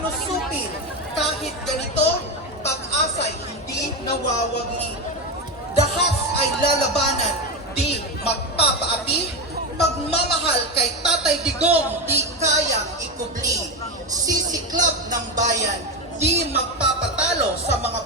sinusupil. Kahit ganito, pag-asa'y hindi nawawagi. Dahas ay lalabanan, di magpapaapi. Pagmamahal kay Tatay Digong, di kayang ikubli. Sisiklab ng bayan, di magpapatalo sa mga